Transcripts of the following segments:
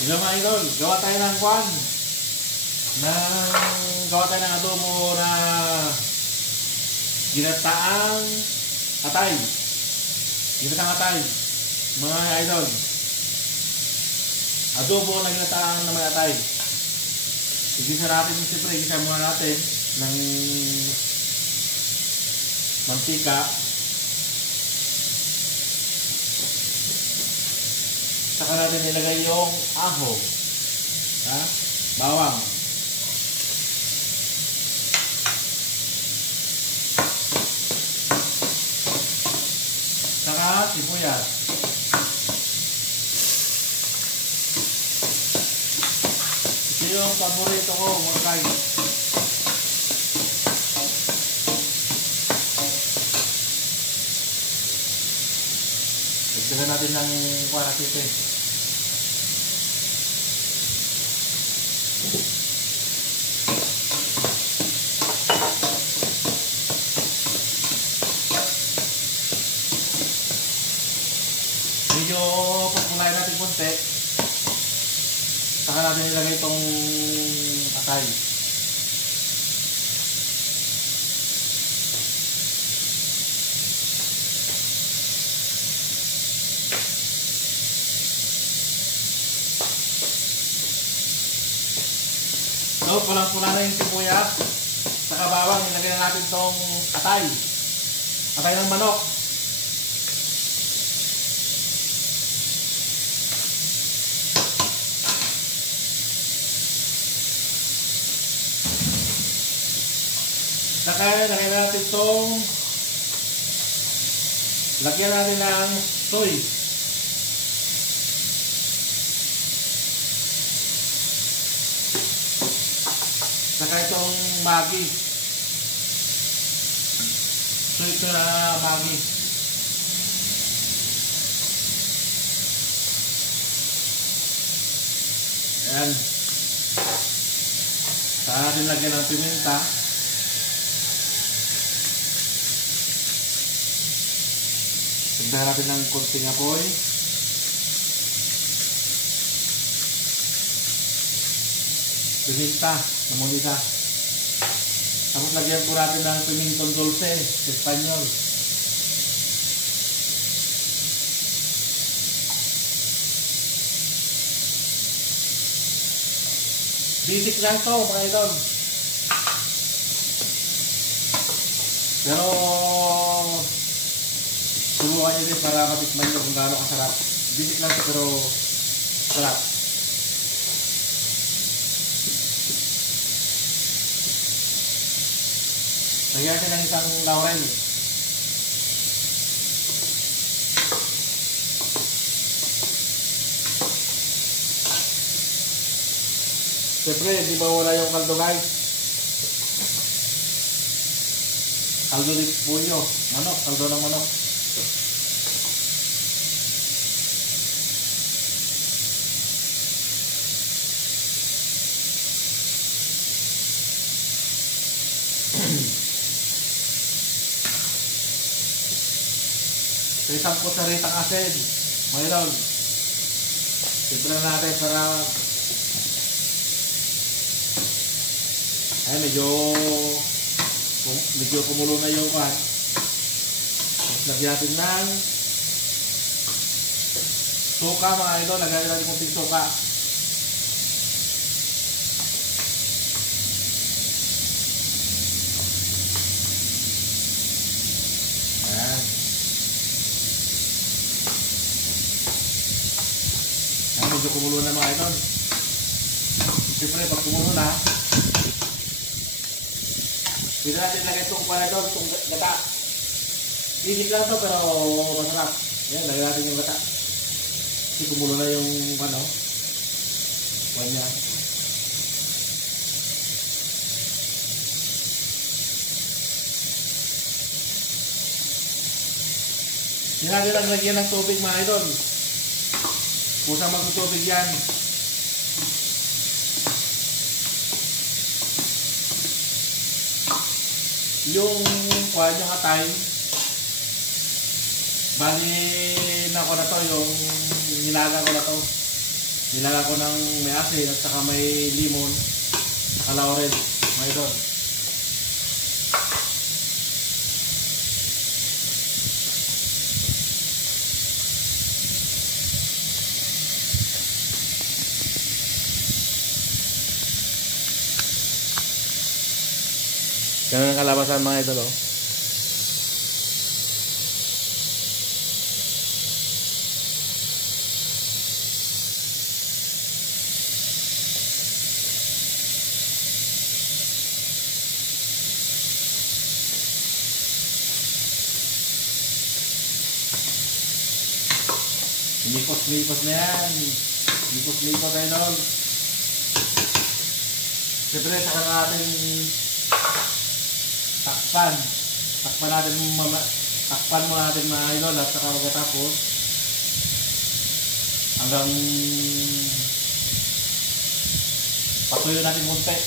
Yun mga idol, gawa tayo ng kwan. Gawa tayo ng adobo na ginataang atay. Ginataang atay. Mga idol, adobo na ginataang na may atay. Igisa natin, siyempre, igisa muna natin ng mantika. Saka natin nilagay yung aho, bawang, saka sibuyas. Ito yung paborito ko, mga guys. Dagdagan natin ng parakite. Medyo pagkulay natin konti. Saka natin ilagay itong atay. So, pulang-pula na yung sibuyas. Saka bawang, ilagay na natin itong atay. Atay ng manok. Saka ilagay na natin itong lagyan natin ng soy. Saka itong Maggi. So ito na Maggi. Ayan. Saka natin lagyan ng piminta. Sagdahan natin ng konting apoy. Piminta, namunita. Tapos lagyan po natin ng pimintong dulce sa Espanyol. Basic lang ito, mga idol. Pero subukan nyo din para matikman nyo kung gaano kasarap. Basic lang ito pero sarap. Lagyan natin ng isang laurel. Siyempre, hindi mawala yung kaldo, guys. Kaldo di puyo. Manok, kaldo ng manok. So, isang kutsaritang asin. Mayroon. Siyempre na natin para ay medyo kumulo na yung kan. Lagyan natin ng suka, mga idol. Lagyan natin kunting suka. Ayan. Ayan, medyo kumulo na, mga idol. Siyempre, pag kumulo na, pwede natin lagay itong panadol, itong gata. Isip lang ito pero masarap. Yan, lagay natin yung gata. Kasi kumulo na yung kanya. Yan natin lang lagyan ng tubig, mga idol. Kusang magtutubig yan. Yung kuha yung atay, bali na ko na to, yung nilaga ko na to. Nilaga ko ng may asin at saka may limon, saka laurel, mga idol. Ganun ang kalabasan mga idol, oh. Mikos-mikos na yan. Mikos-mikos na yun. Siyempre, saka natin takpan. Takpan mo natin mga idol at saka magkatapos hanggang patuyo natin munti.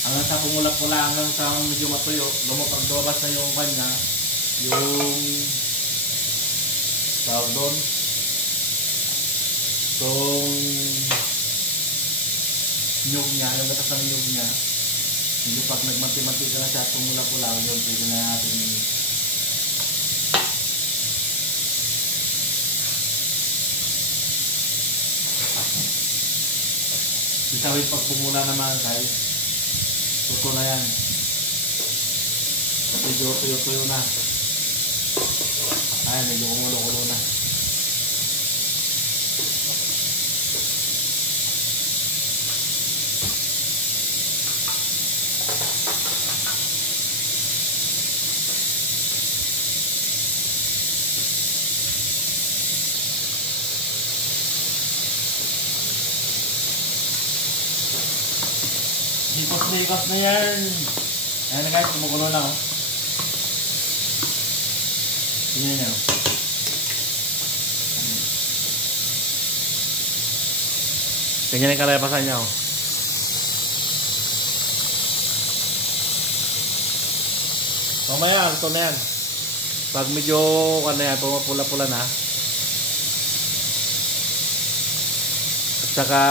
Hanggang sa pumula-pula, hanggang sa medyo matuyo. Lumabas na yung kanya, yung tawag doon. Itong nyug niya, yung gatas ng nyug niya. Medyo pag nagmanti-mantika na siya at pumula-pula, yun, pwede na natin isawin pag pumula naman guys. Tuto na yan. Medyo tuyo-tuyo na. Ayan, medyo kumulo-kulo na. Hikos-hikos na yan. Ayan na guys, kumukulo na, oh. Tingnan nyo. Tingnan yung kalabasan niya, oh. Mamaya, ito na yan. Pag medyo, ano yan, pumapula-pula na. At saka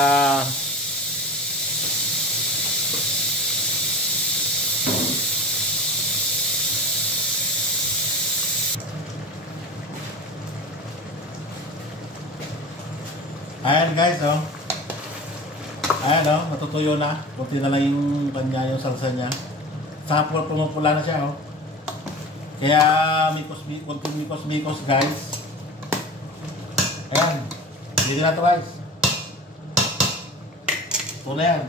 ayan guys, oh. Ayan, oh, matutuyo na. Kunti na lang yung kanya, yung salsa niya. Saka pumapula na siya, oh. Kaya mikos-mikos guys. Ayan. Hindi na ito guys. Ito na yan.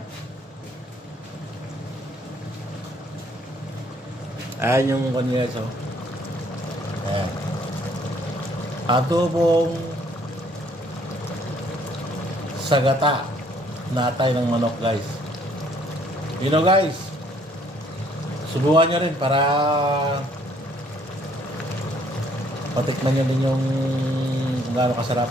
Ayan yung kanya guys, oh. Ayan. Adobong sagata natay ng manok guys. You know guys, subukan nyo rin para patikman nyo din yung kung gaano kasarap.